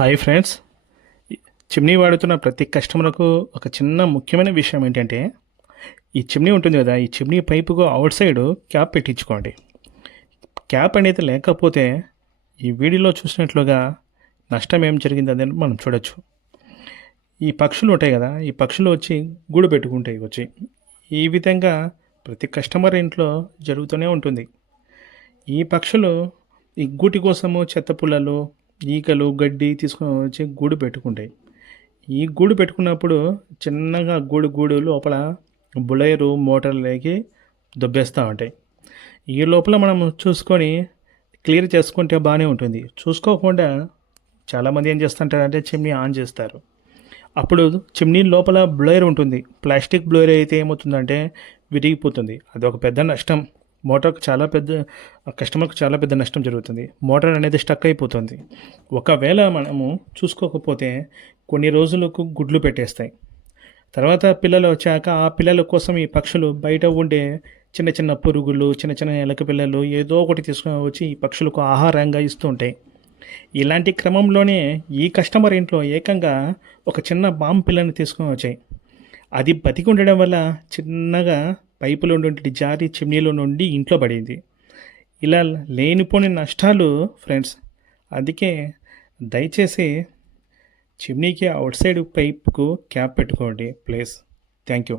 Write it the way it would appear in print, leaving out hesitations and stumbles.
Hi friends. Chimney వాడుతున్న ప్రతి కస్టమర్కు ఒక చిన్న ముఖ్యమైన విషయం ఏంటంటే, ఈ చిమ్నీ ఉంటుంది కదా, ఈ చిమ్నీ పైపుకు అవుట్ సైడ్ క్యాప్ పెట్టించుకోండి. క్యాప్ అనేది లేకపోతే ఈ వీడియోలో చూసినట్లుగా నష్టం ఏం జరిగింది అనేది మనం చూడొచ్చు. ఈ పక్షులు ఉంటాయి కదా, ఈ పక్షులు వచ్చి గూడు పెట్టుకుంటాయి వచ్చి. ఈ విధంగా ప్రతి కస్టమర్ ఇంట్లో జరుగుతూనే ఉంటుంది. ఈ పక్షులు ఈ గూటి కోసము చెత్త పుల్లలు, ఈకలు, గడ్డి తీసుకొని వచ్చి గూడు పెట్టుకుంటాయి. ఈ గూడు పెట్టుకున్నప్పుడు చిన్నగా గూడు లోపల బులైరు మోటార్లకి దొబ్బేస్తూ ఉంటాయి. ఈ లోపల మనం చూసుకొని క్లియర్ చేసుకుంటే బాగానే ఉంటుంది. చూసుకోకుండా చాలామంది ఏం చేస్తుంటారంటే చిమ్నీ ఆన్ చేస్తారు. అప్పుడు చిమ్నీ లోపల బ్లోయర్ ఉంటుంది. ప్లాస్టిక్ బ్లోయర్ అయితే ఏమవుతుందంటే విరిగిపోతుంది. అదొక పెద్ద నష్టం. మోటార్కి చాలా పెద్ద కస్టమర్కి చాలా పెద్ద నష్టం జరుగుతుంది. మోటార్ అనేది స్టక్ అయిపోతుంది. ఒకవేళ మనము చూసుకోకపోతే కొన్ని రోజులకు గుడ్లు పెట్టేస్తాయి. తర్వాత పిల్లలు వచ్చాక ఆ పిల్లల కోసం ఈ పక్షులు బయట ఉండే చిన్న చిన్న పురుగులు, చిన్న చిన్న ఎలక పిల్లలు ఏదో ఒకటి తీసుకొని వచ్చి ఈ పక్షులకు ఆహారంగా ఇస్తూ ఉంటాయి. ఇలాంటి క్రమంలోనే ఈ కస్టమర్ ఇంట్లో ఏకంగా ఒక చిన్న పాము పిల్లని తీసుకొని వచ్చాయి. అది బతికి ఉండడం వల్ల చిన్నగా పైపులో నుండి జారి చిమ్నీలో నుండి ఇంట్లో పడింది. ఇలా లేనిపోని నష్టాలు ఫ్రెండ్స్. అందుకే దయచేసి చిమ్నీకి అవుట్ సైడ్ పైప్కు క్యాప్ పెట్టుకోండి ప్లీజ్. Thank you.